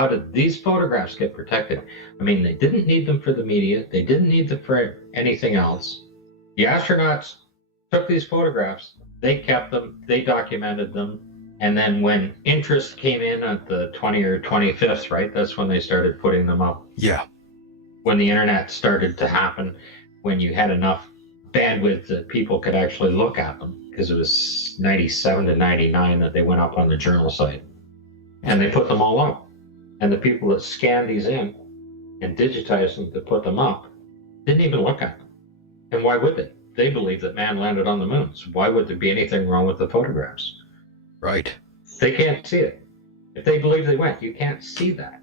how did these photographs get protected? I mean, they didn't need them for the media. They didn't need them for anything else. The astronauts took these photographs. They kept them. They documented them. And then when interest came in at the 20 or 25th, right, that's when they started putting them up. Yeah. When the internet started to happen, when you had enough bandwidth that people could actually look at them, because it was 97 to 99 that they went up on the journal site. And they put them all up. And the people that scanned these in and digitized them to put them up didn't even look at them. And why would they? They believe that man landed on the moon. So why would there be anything wrong with the photographs? Right. They can't see it. If they believe they went, you can't see that.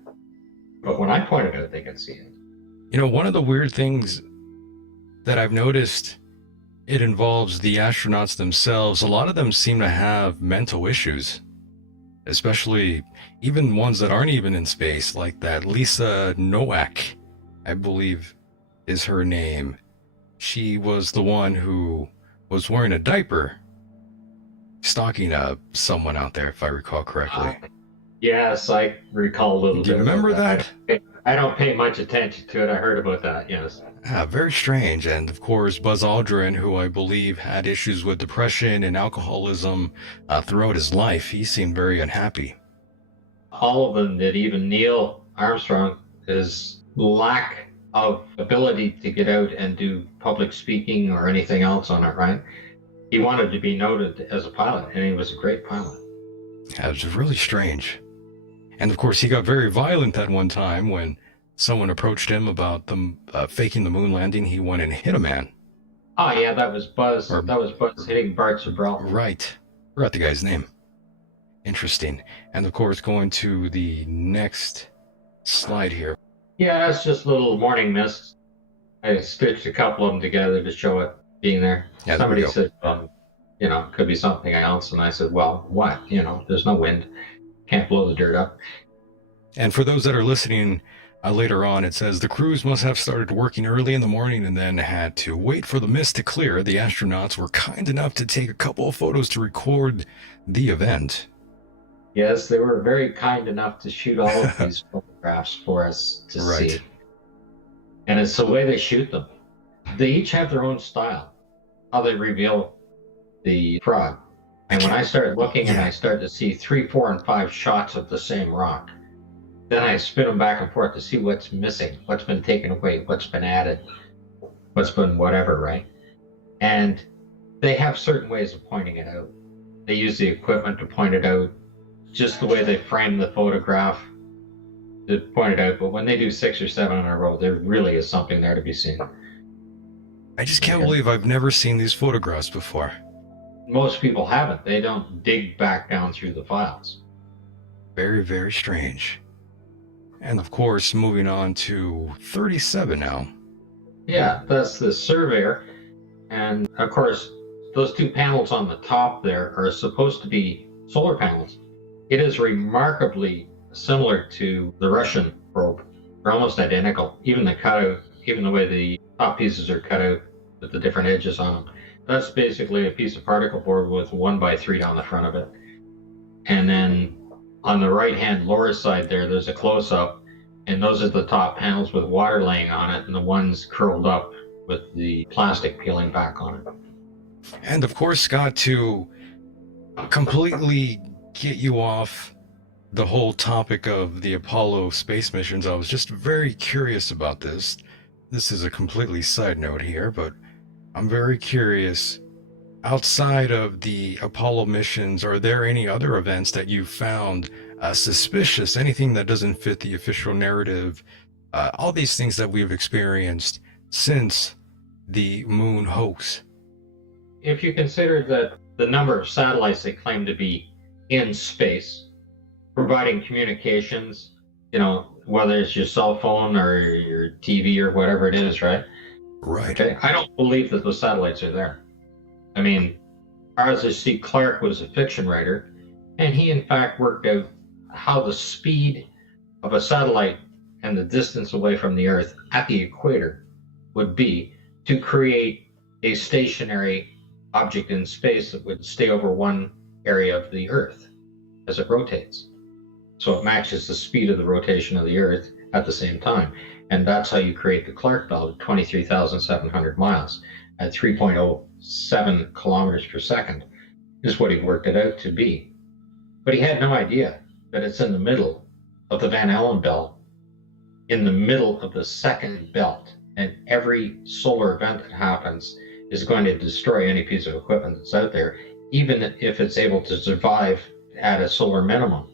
But when I pointed out, they can see it. You know, one of the weird things that I've noticed, it involves the astronauts themselves. A lot of them seem to have mental issues, especially even ones that aren't even in space, like that Lisa Nowak, I believe is her name. She was the one who was wearing a diaper, stalking someone out there, if I recall correctly. Yes, I recall a little bit. Do you remember that? I don't pay much attention to it. I heard about that, yes. Very strange. And of course, Buzz Aldrin, who I believe had issues with depression and alcoholism throughout his life, he seemed very unhappy. All of them did, even Neil Armstrong, his lack of ability to get out and do public speaking or anything else on it, right? He wanted to be noted as a pilot, and he was a great pilot. Yeah, it was really strange. And of course, he got very violent at one time when someone approached him about them faking the moon landing. He went and hit a man. Oh, yeah, that was Buzz. That was Buzz hitting Bart Zabrell. Right. Forgot the guy's name. Interesting. And of course, going to the next slide here. Yeah, that's just a little morning mist. I stitched a couple of them together to show it being there. Yeah, Somebody said, you know, it could be something else. And I said, well, what? You know, there's no wind. Can't blow the dirt up. And for those that are listening later on, it says the crews must have started working early in the morning and then had to wait for the mist to clear. The astronauts were kind enough to take a couple of photos to record the event. Yes, they were very kind enough to shoot all of these photographs for us to see. And it's the way they shoot them. They each have their own style, how they reveal the fraud. And when I started looking and I started to see 3, 4, and 5 shots of the same rock, then I spin them back and forth to see what's missing, what's been taken away, what's been added, what's been whatever, right? And they have certain ways of pointing it out. They use the equipment to point it out, just the way they frame the photograph to point it out. But when they do 6 or 7 in a row, there really is something there to be seen. I just can't believe I've never seen these photographs before. Most people haven't. They don't dig back down through the files. Very, very strange. And of course, moving on to 37 now. Yeah, that's the surveyor. And of course, those 2 panels on the top there are supposed to be solar panels. It is remarkably similar to the Russian probe. They're almost identical. Even the cutout, even the way the top pieces are cut out with the different edges on them. That's basically a piece of particle board with 1x3 down the front of it. And then on the right-hand lower side there's a close-up, and those are the top panels with water laying on it, and the ones curled up with the plastic peeling back on it. And of course, Scott, to completely get you off the whole topic of the Apollo space missions, I was just very curious about this. This is a completely side note here, but I'm very curious. Outside of the Apollo missions, are there any other events that you found suspicious? Anything that doesn't fit the official narrative? All these things that we've experienced since the moon hoax. If you consider that the number of satellites they claim to be in space, providing communications, you know, whether it's your cell phone or your TV or whatever it is, right? Right. Okay. I don't believe that those satellites are there. I mean, Arthur C. Clarke was a fiction writer, and he in fact worked out how the speed of a satellite and the distance away from the Earth at the equator would be to create a stationary object in space that would stay over one area of the Earth as it rotates. So it matches the speed of the rotation of the Earth at the same time. And that's how you create the Clark belt at 23,700 miles at 3.07 kilometers per second, is what he worked it out to be. But he had no idea that it's in the middle of the Van Allen belt, in the middle of the second belt. And every solar event that happens is going to destroy any piece of equipment that's out there, even if it's able to survive at a solar minimum.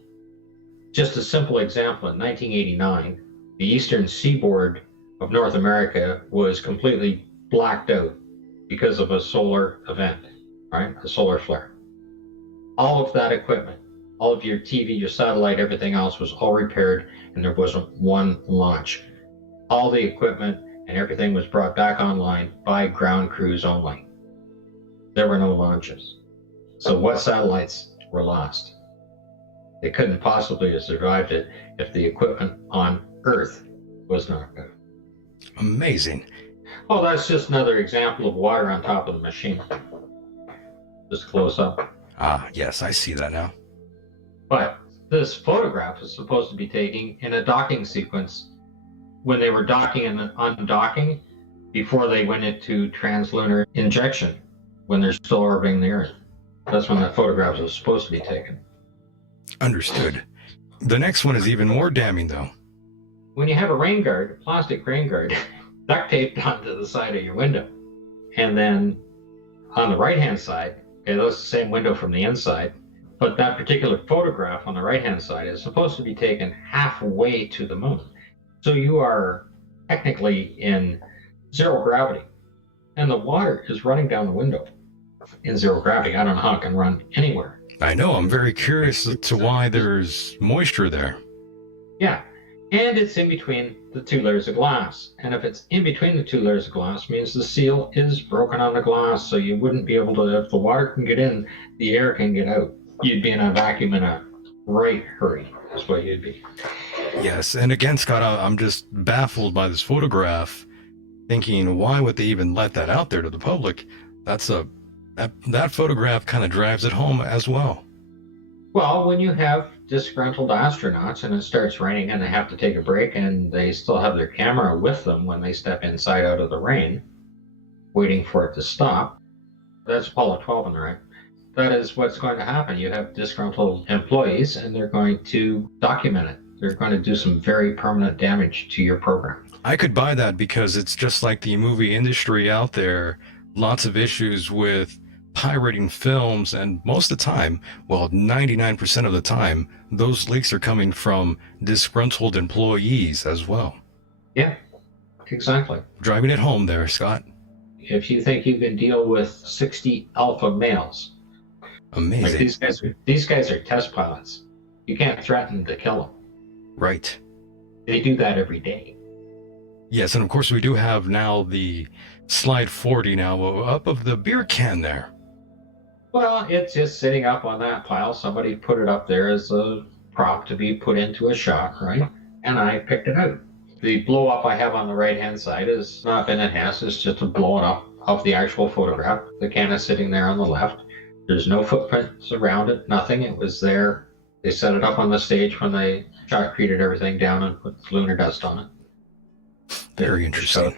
Just a simple example, in 1989, the eastern seaboard of North America was completely blacked out because of a solar event, right? A solar flare. All of that equipment, all of your TV, your satellite, everything else was all repaired, and there wasn't one launch. All the equipment and everything was brought back online by ground crews only. There were no launches. So what satellites were lost? They couldn't possibly have survived it if the equipment on Earth was not good. Amazing. Oh, that's just another example of water on top of the machine. Just close up. Ah, yes, I see that now. But this photograph is supposed to be taken in a docking sequence when they were docking and undocking before they went into translunar injection, when they're still orbiting the Earth. That's when that photograph was supposed to be taken. Understood. The next one is even more damning, though. When you have a rain guard, a plastic rain guard, duct taped onto the side of your window, and then on the right-hand side, okay, that's the same window from the inside, but that particular photograph on the right-hand side is supposed to be taken halfway to the moon. So you are technically in zero gravity, and the water is running down the window in zero gravity. I don't know how it can run anywhere. I know, I'm very curious as to why there's moisture there. Yeah, and it's in between the two layers of glass. And if it's in between the two layers of glass, means the seal is broken on the glass, so you wouldn't be able to, if the water can get in, the air can get out. You'd be in a vacuum in a right hurry, is what you'd be. Yes, and again, Scott, I'm just baffled by this photograph, thinking, why would they even let that out there to the public? That photograph kind of drives it home as well. Well, when you have disgruntled astronauts and it starts raining and they have to take a break and they still have their camera with them when they step inside out of the rain, waiting for it to stop, that's Apollo 12 on the right. That is what's going to happen. You have disgruntled employees and they're going to document it. They're going to do some very permanent damage to your program. I could buy that because it's just like the movie industry out there. Lots of issues with pirating films, and most of the time, well, 99% of the time, those leaks are coming from disgruntled employees as well. Yeah, exactly. Driving it home there, Scott. If you think you can deal with 60 alpha males, amazing. Like these guys are test pilots. You can't threaten to kill them. Right. They do that every day. Yes, and of course we do have now the slide 40 now up of the beer can there. Well, it's just sitting up on that pile. Somebody put it up there as a prop to be put into a shot, right? And I picked it out. The blow up I have on the right-hand side has not been enhanced. It's just a blowing up of the actual photograph. The can is sitting there on the left. There's no footprints around it, nothing. It was there. They set it up on the stage when they shotcreted everything down and put lunar dust on it. Very interesting.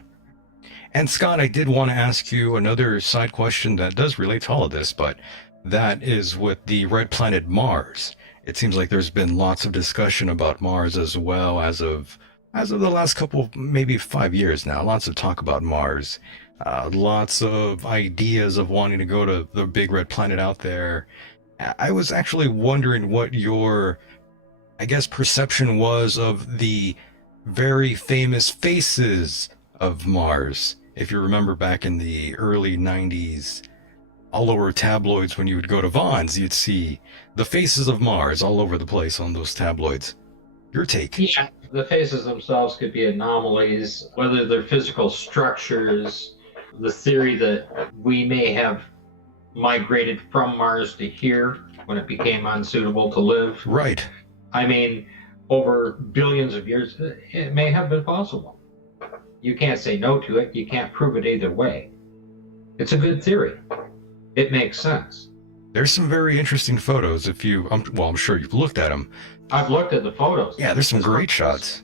And Scott, I did want to ask you another side question that does relate to all of this, but that is with the red planet Mars. It seems like there's been lots of discussion about Mars as well as of the last couple, maybe 5 years now. Lots of talk about Mars. Lots of ideas of wanting to go to the big red planet out there. I was actually wondering what your, I guess, perception was of the very famous faces of Mars. If you remember back in the early 90s, all over tabloids, when you would go to Vaughn's, you'd see the faces of Mars all over the place on those tabloids. Your take? Yeah, the faces themselves could be anomalies, whether they're physical structures, the theory that we may have migrated from Mars to here when it became unsuitable to live. Right. I mean, over billions of years, it may have been possible. You can't say no to it. You can't prove it either way. It's a good theory. It makes sense. There's some very interesting photos. If you, I'm sure you've looked at them. I've looked at the photos. Yeah, there's some great shots.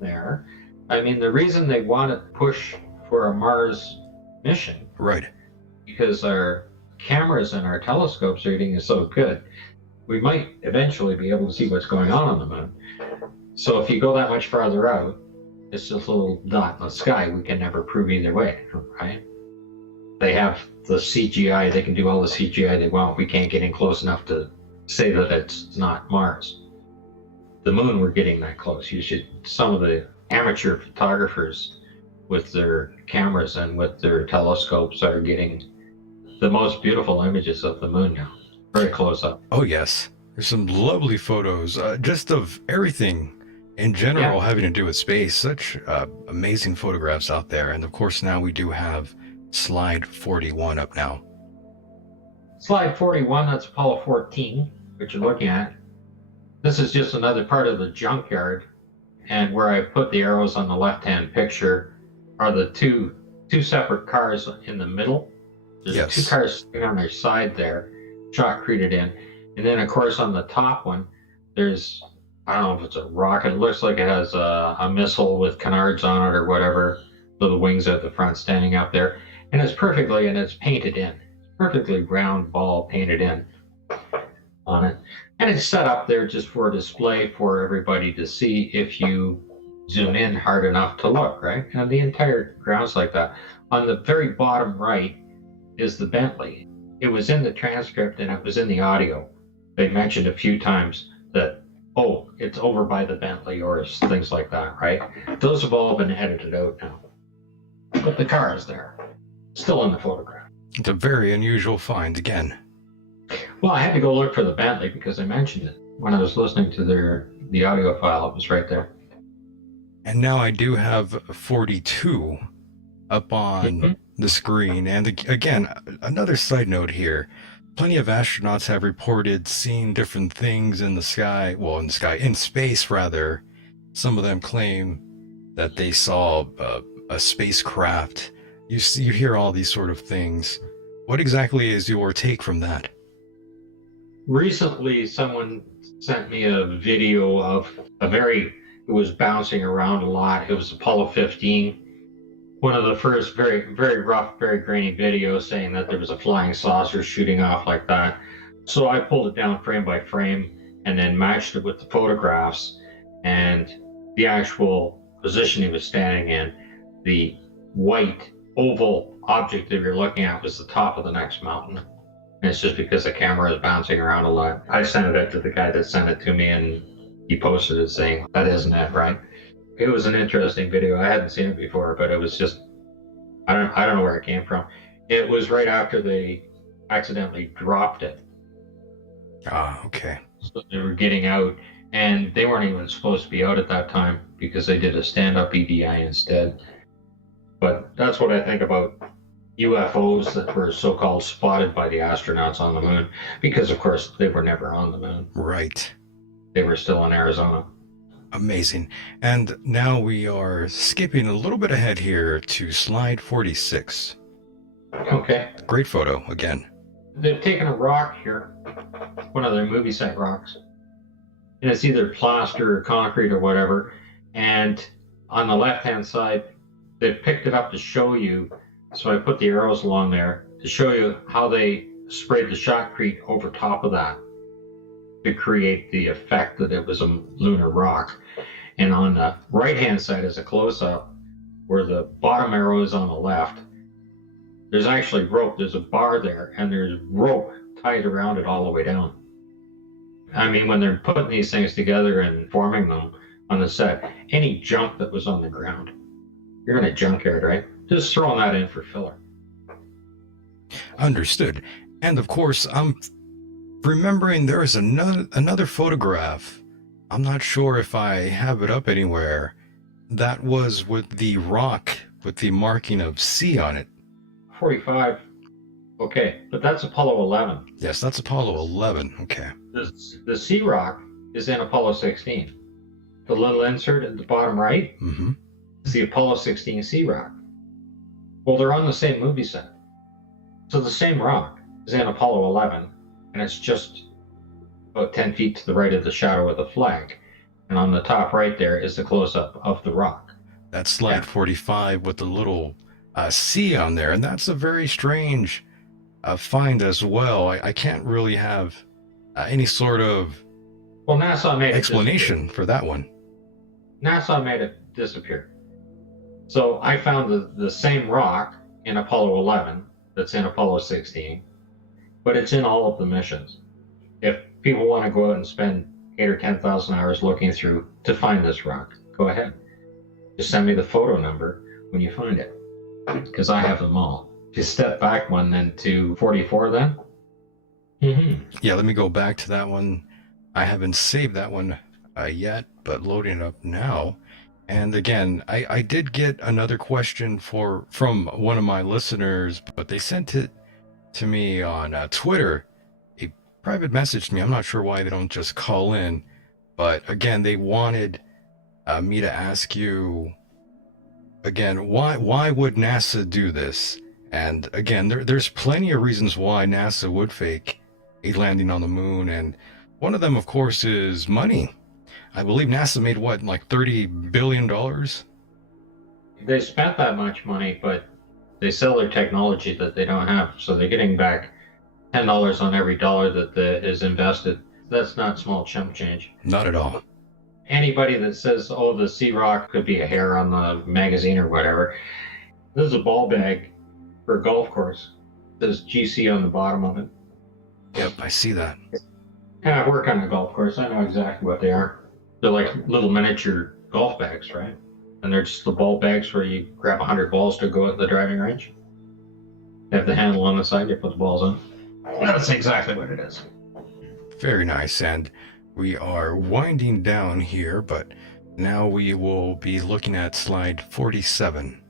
There. I mean, the reason they want to push for a Mars mission, right? Because our cameras and our telescopes reading is so good, we might eventually be able to see what's going on the moon. So if you go that much farther out, it's just a little dot in the sky. We can never prove either way, right? They have the CGI. They can do all the CGI they want. We can't get in close enough to say that it's not Mars. The moon, we're getting that close. Some of the amateur photographers with their cameras and with their telescopes are getting the most beautiful images of the moon now, very close up. Oh yes, there's some lovely photos, just of everything in general having to do with space. Such amazing photographs out there. And of course now we do have slide 41 up now. Slide 41, that's Apollo 14, which you're looking at. This is just another part of the junkyard, and where I put the arrows on the left-hand picture are the two separate cars in the middle. There's two cars sitting on their side there, shotcreted in. And then, of course, on the top one, there's, I don't know if it's a rocket. It looks like it has a missile with canards on it or whatever, little wings at the front standing up there. And it's painted in. Perfectly round ball painted in on it. And it's set up there just for a display for everybody to see if you zoom in hard enough to look, right? And the entire ground's like that. On the very bottom right is the Bentley. It was in the transcript and it was in the audio. They mentioned a few times that, oh, it's over by the Bentley or things like that, right? Those have all been edited out now. But the car is there, still in the photograph. It's a very unusual find again. Well, I had to go look for the Bentley because I mentioned it. When I was listening to the audio file, it was right there. And now I do have 42 up on the screen. And again, another side note here. Plenty of astronauts have reported seeing different things in the sky. Well, in space, rather. Some of them claim that they saw a spacecraft. You hear all these sort of things. What exactly is your take from that? Recently, someone sent me a video of it was bouncing around a lot. It was Apollo 15. One of the first very, very rough, very grainy videos saying that there was a flying saucer shooting off like that. So I pulled it down frame by frame and then matched it with the photographs and the actual position he was standing in. The white oval object that you're looking at was the top of the next mountain. And it's just because the camera is bouncing around a lot. I sent it to the guy that sent it to me and he posted it saying, that isn't it, right? It was an interesting video. I hadn't seen it before, but it was just, I don't know where it came from. It was right after they accidentally dropped it. Ah, okay. So they were getting out and they weren't even supposed to be out at that time because they did a stand-up EDI instead. But that's what I think about UFOs that were so-called spotted by the astronauts on the moon, because of course they were never on the moon. Right. They were still in Arizona. Amazing. And now we are skipping a little bit ahead here to slide 46. Okay. Great photo again. They've taken a rock here, one of their movie set rocks, and it's either plaster or concrete or whatever, and on the left-hand side, they've picked it up to show you. So I put the arrows along there to show you how they sprayed the shotcrete over top of that to create the effect that it was a lunar rock. And on the right-hand side is a close-up where the bottom arrow is on the left. There's actually rope. There's a bar there, and there's rope tied around it all the way down. I mean, when they're putting these things together and forming them on the set, any junk that was on the ground, you're in a junkyard, right? Just throwing that in for filler. Understood. And of course, I'm remembering there is another photograph. I'm not sure if I have it up anywhere. That was with the rock with the marking of C on it. 45. Okay, but that's Apollo 11. Yes, that's Apollo 11. Okay. The C rock is in Apollo 16. The little insert at the bottom right is the Apollo 16 C rock. Well, they're on the same movie set. So the same rock is in Apollo 11, and and it's just about 10 feet to the right of the shadow of the flag. And on the top right there is the close-up of the rock. That's slide 45 with the little C on there, and that's a very strange find as well. I can't really have any sort of NASA made explanation for that one. NASA made it disappear. So I found the same rock in Apollo 11 that's in Apollo 16, but it's in all of the missions. If people want to go out and spend 8,000 or 10,000 hours looking through to find this rock, go ahead. Just send me the photo number when you find it, because I have them all. If you step back one then to 44 then. Yeah, let me go back to that one. I haven't saved that one yet, but loading it up now. And again, I did get another question from one of my listeners, but they sent it to me on Twitter. A private message to me. I'm not sure why they don't just call in, but again, they wanted me to ask you again, why would NASA do this? And again, there's plenty of reasons why NASA would fake a landing on the moon, and one of them, of course, is money. I believe NASA made what, like $30 billion? They spent that much money, but they sell their technology that they don't have, so they're getting back $10 on every dollar that is invested. That's not small chump change. Not at all. Anybody that says, oh, the sea rock could be a hair on the magazine or whatever, this is a ball bag for a golf course. There's GC on the bottom of it. Yep, I see that. Yeah, I work on a golf course. I know exactly what they are. They're like little miniature golf bags, right? And they're just the ball bags where you grab 100 balls to go at the driving range. They have the handle on the side, you put the balls in. That's exactly what it is. Very nice. And we are winding down here, but now we will be looking at slide 47.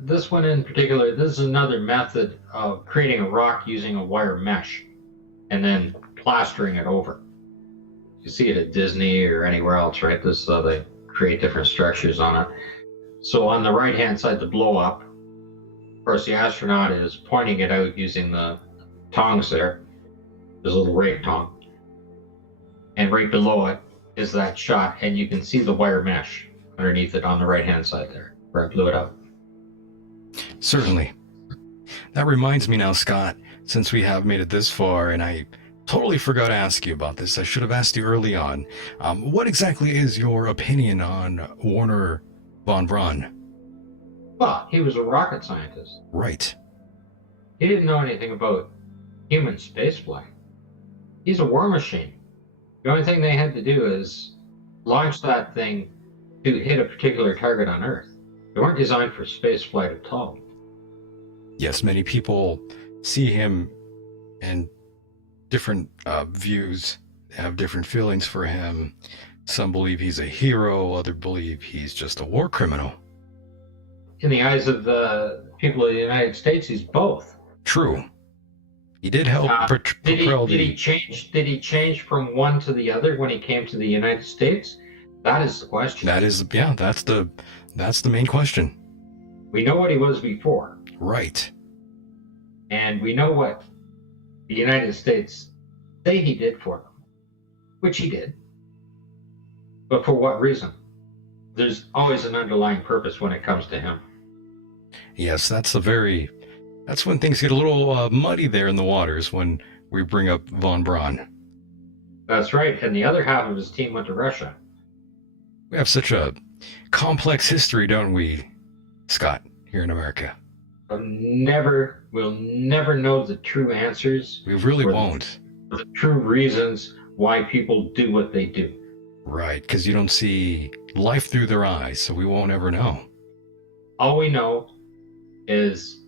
This one in particular, this is another method of creating a rock using a wire mesh and then plastering it over. You see it at Disney or anywhere else, right? This is how they create different structures on it. So on the right-hand side, the blow up, of course, the astronaut is pointing it out using the tongs there. There's a little rake tong. And right below it is that shot, and you can see the wire mesh underneath it on the right-hand side there, where I blew it up. Certainly. That reminds me now, Scott, since we have made it this far, and I totally forgot to ask you about this. I should have asked you early on. What exactly is your opinion on Wernher von Braun? Well, he was a rocket scientist. Right. He didn't know anything about human spaceflight. He's a war machine. The only thing they had to do is launch that thing to hit a particular target on Earth. They weren't designed for spaceflight at all. Yes, many people see him in different views, have different feelings for him. Some believe he's a hero, others believe he's just a war criminal. In the eyes of the people of the United States, he's both. True. He did help propel Did he change from one to the other when he came to the United States? That is the question. That's the main question. We know what he was before. Right. And we know what the United States say he did for them, which he did. But for what reason? There's always an underlying purpose when it comes to him. Yes, that's when things get a little muddy there in the waters when we bring up von Braun. That's right. And the other half of his team went to Russia. We have such a complex history, don't we, Scott, here in America? We'll never know the true answers. We really won't. The true reasons why people do what they do. Right, because you don't see life through their eyes, so we won't ever know. All we know is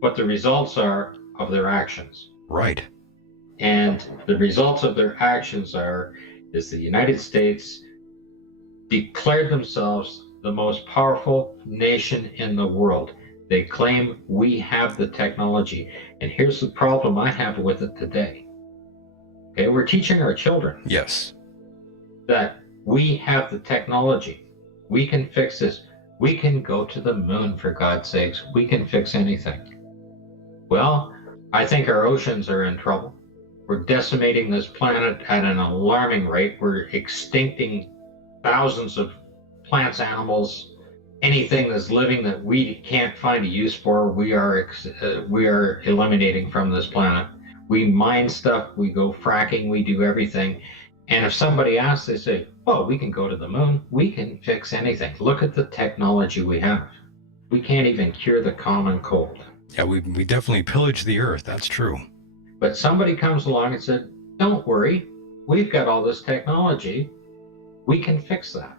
what the results are of their actions. Right. And the results of their actions is the United States declared themselves the most powerful nation in the world. They claim we have the technology. And here's the problem I have with it today. Okay, we're teaching our children. Yes. That we have the technology. We can fix this. We can go to the moon, for God's sakes. We can fix anything. Well, I think our oceans are in trouble. We're decimating this planet at an alarming rate. We're extincting thousands of plants, animals, anything that's living that we can't find a use for. We are eliminating from this planet. We mine stuff, we go fracking, we do everything. And if somebody asks, they say, "Oh, we can go to the moon. We can fix anything. Look at the technology we have. We can't even cure the common cold." Yeah, we definitely pillaged the Earth. That's true. But somebody comes along and said, "Don't worry. We've got all this technology. We can fix that.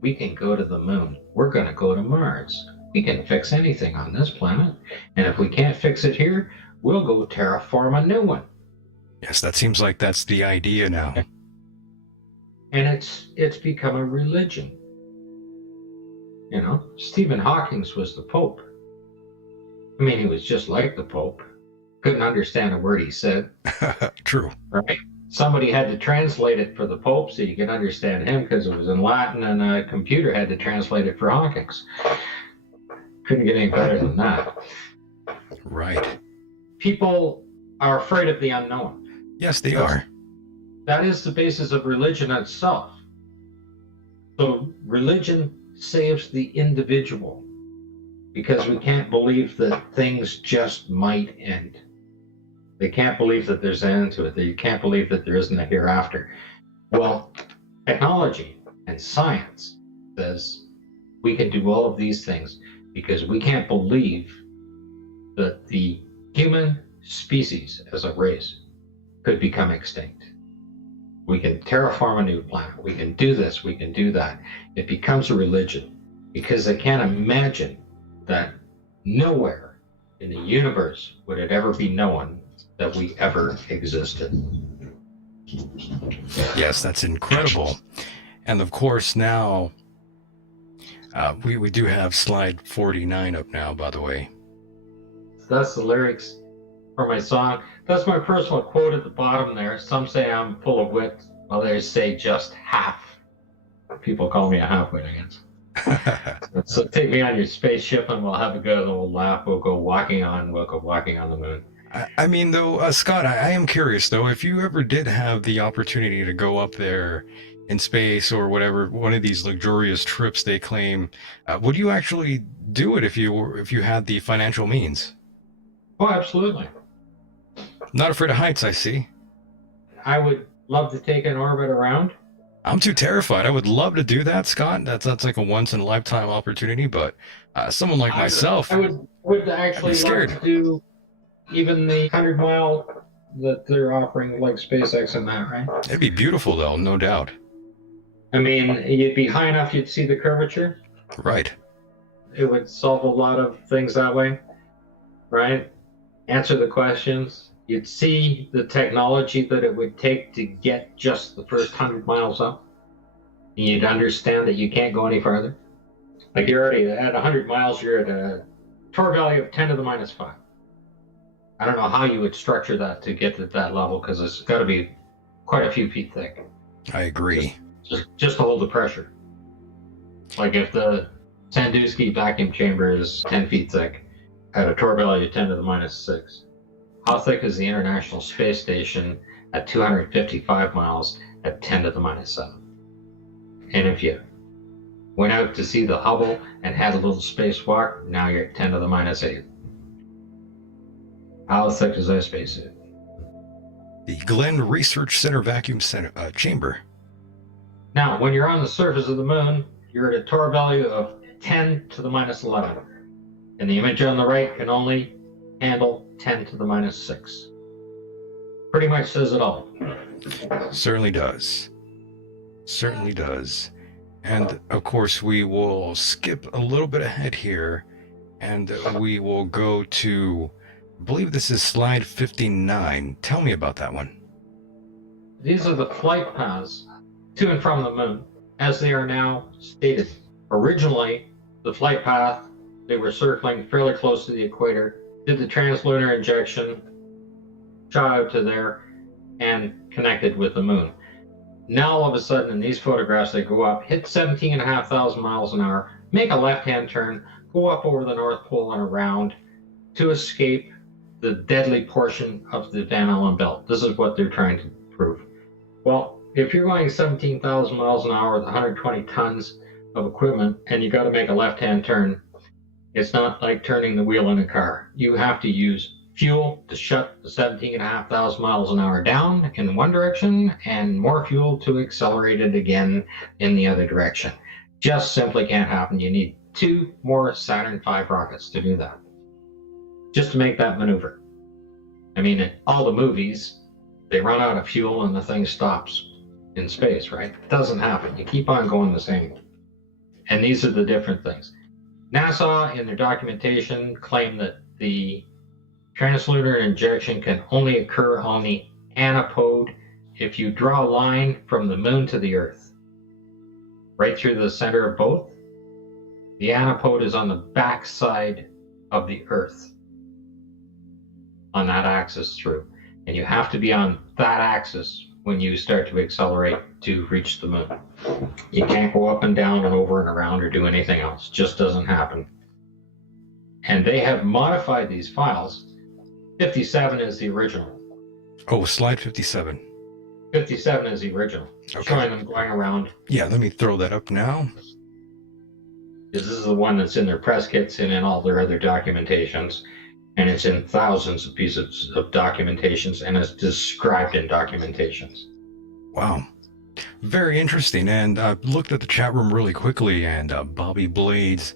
We can go to the moon. We're going to go to Mars. We can fix anything on this planet. And if we can't fix it here, we'll go terraform a new one." Yes, that seems like that's the idea now. And it's become a religion. You know, Stephen Hawking was the Pope. I mean, he was just like the Pope. Couldn't understand a word he said. True. Right? Somebody had to translate it for the Pope so you could understand him because it was in Latin, and a computer had to translate it for Hawkins. Couldn't get any better than that. Right. People are afraid of the unknown. Yes, they are. That is the basis of religion itself. So religion saves the individual because we can't believe that things just might end. They can't believe that there's an end to it. They can't believe that there isn't a hereafter. Well, technology and science says we can do all of these things because we can't believe that the human species as a race could become extinct. We can terraform a new planet. We can do this. We can do that. It becomes a religion because they can't imagine that nowhere in the universe would it ever be known that we ever existed. Yes, that's incredible. And of course now, we do have slide 49 up now, by the way. That's the lyrics for my song. That's my personal quote at the bottom there. Some say I'm full of wit, others say just half. People call me a half-wit, I guess. So take me on your spaceship and we'll have a good old laugh. We'll go walking on the moon. I mean, though, Scott, I am curious, though, if you ever did have the opportunity to go up there in space or whatever, one of these luxurious trips they claim, would you actually do it if you had the financial means? Oh, absolutely. Not afraid of heights, I see. I would love to take an orbit around. I'm too terrified. I would love to do that, Scott. That's like a once-in-a-lifetime opportunity, but someone like myself, I would actually love to do even the 100-mile that they're offering, like SpaceX and that, right? It'd be beautiful, though, no doubt. I mean, you'd be high enough you'd see the curvature. Right. It would solve a lot of things that way, right? Answer the questions. You'd see the technology that it would take to get just the first 100 miles up. And you'd understand that you can't go any farther. Like you're already at 100 miles, you're at a torque value of 10 to the minus 5. I don't know how you would structure that to get to that level because it's got to be quite a few feet thick. I agree. Just to hold the pressure. Like if the Sandusky vacuum chamber is 10 feet thick at a torque value of 10 to the minus 6, how thick is the International Space Station at 255 miles at 10 to the minus 7? And if you went out to see the Hubble and had a little spacewalk, now you're at 10 to the minus 8. How thick is that spacesuit? The Glenn Research Center vacuum chamber. Now, when you're on the surface of the moon, you're at a torque value of 10 to the minus 11. And the image on the right can only handle 10 to the minus 6. Pretty much says it all. Certainly does. Certainly does. And of course, we will skip a little bit ahead here and we will go to, I believe this is slide 59. Tell me about that one. These are the flight paths to and from the moon, as they are now stated. Originally, the flight path, they were circling fairly close to the equator, did the translunar injection, shot out to there, and connected with the moon. Now, all of a sudden, in these photographs, they go up, hit 17,500 miles an hour, make a left-hand turn, go up over the North Pole and around to escape the deadly portion of the Van Allen belt. This is what they're trying to prove. Well, if you're going 17,000 miles an hour with 120 tons of equipment and you got to make a left-hand turn, it's not like turning the wheel in a car. You have to use fuel to shut the 17,500 miles an hour down in one direction and more fuel to accelerate it again in the other direction. Just simply can't happen. You need 2 more Saturn V rockets to do that, just to make that maneuver. I mean, in all the movies, they run out of fuel and the thing stops in space, right? It doesn't happen. You keep on going the same way. And these are the different things. NASA, in their documentation, claim that the translunar injection can only occur on the antipode if you draw a line from the moon to the Earth, right through the center of both. The antipode is on the back side of the Earth, on that axis through. And you have to be on that axis when you start to accelerate to reach the moon. You can't go up and down and over and around or do anything else. Just doesn't happen. And they have modified these files. 57 is the original. Oh, slide 57. 57 is the original. Okay. Showing them going around. Yeah, let me throw that up now. This is the one that's in their press kits and in all their other documentations. And it's in thousands of pieces of documentations, and it's described in documentations. Wow. Very interesting. And I looked at the chat room really quickly, and Bobby Blades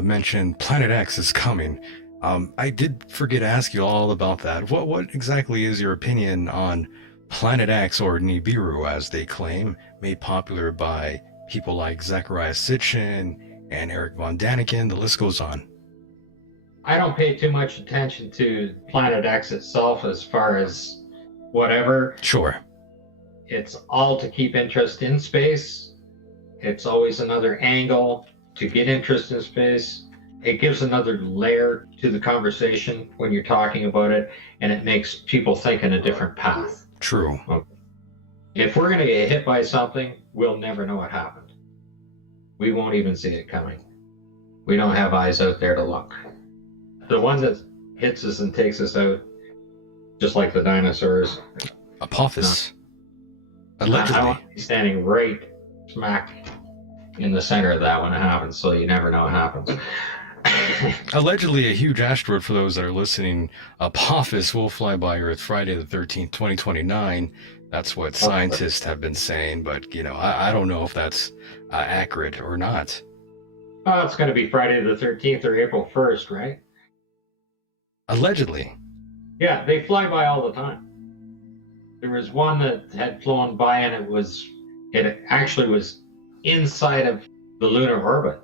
mentioned Planet X is coming. I did forget to ask you all about that. What exactly is your opinion on Planet X, or Nibiru, as they claim, made popular by people like Zachariah Sitchin and Eric Von Daniken? The list goes on. I don't pay too much attention to Planet X itself as far as whatever. Sure. It's all to keep interest in space. It's always another angle to get interest in space. It gives another layer to the conversation when you're talking about it, and it makes people think in a different path. True. If we're going to get hit by something, we'll never know what happened. We won't even see it coming. We don't have eyes out there to look. The one that hits us and takes us out, just like the dinosaurs. Apophis. Allegedly. I want to be standing right smack in the center of that when it happens, so you never know what happens. Allegedly, a huge asteroid, for those that are listening, Apophis, will fly by Earth Friday the 13th, 2029. That's what scientists have been saying, but, you know, I don't know if that's accurate or not. Oh, it's going to be Friday the 13th or April 1st, right? Allegedly. Yeah, they fly by all the time. There was one that had flown by, and it actually was inside of the lunar orbit.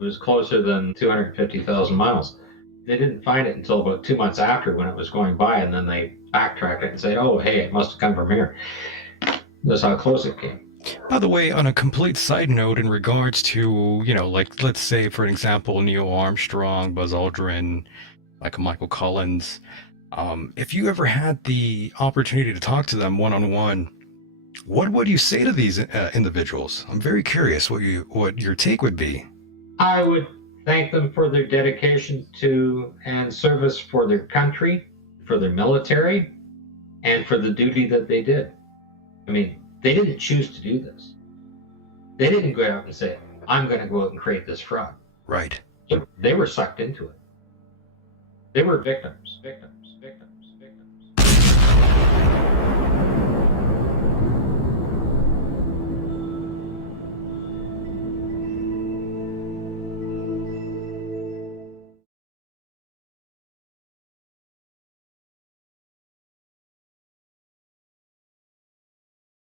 It was closer than 250,000 miles. They didn't find it until about 2 months after, when it was going by, and then they backtracked it and said, oh, hey, it must have come from here. That's how close it came. By the way, on a complete side note, in regards to, you know, like, let's say, for example, Neil Armstrong, Buzz Aldrin, like Michael Collins, if you ever had the opportunity to talk to them one-on-one, what would you say to these individuals? I'm very curious what your take would be. I would thank them for their dedication to and service for their country, for their military, and for the duty that they did. I mean, they didn't choose to do this. They didn't go out and say, I'm going to go out and create this fraud. Right. They were sucked into it. They were victims.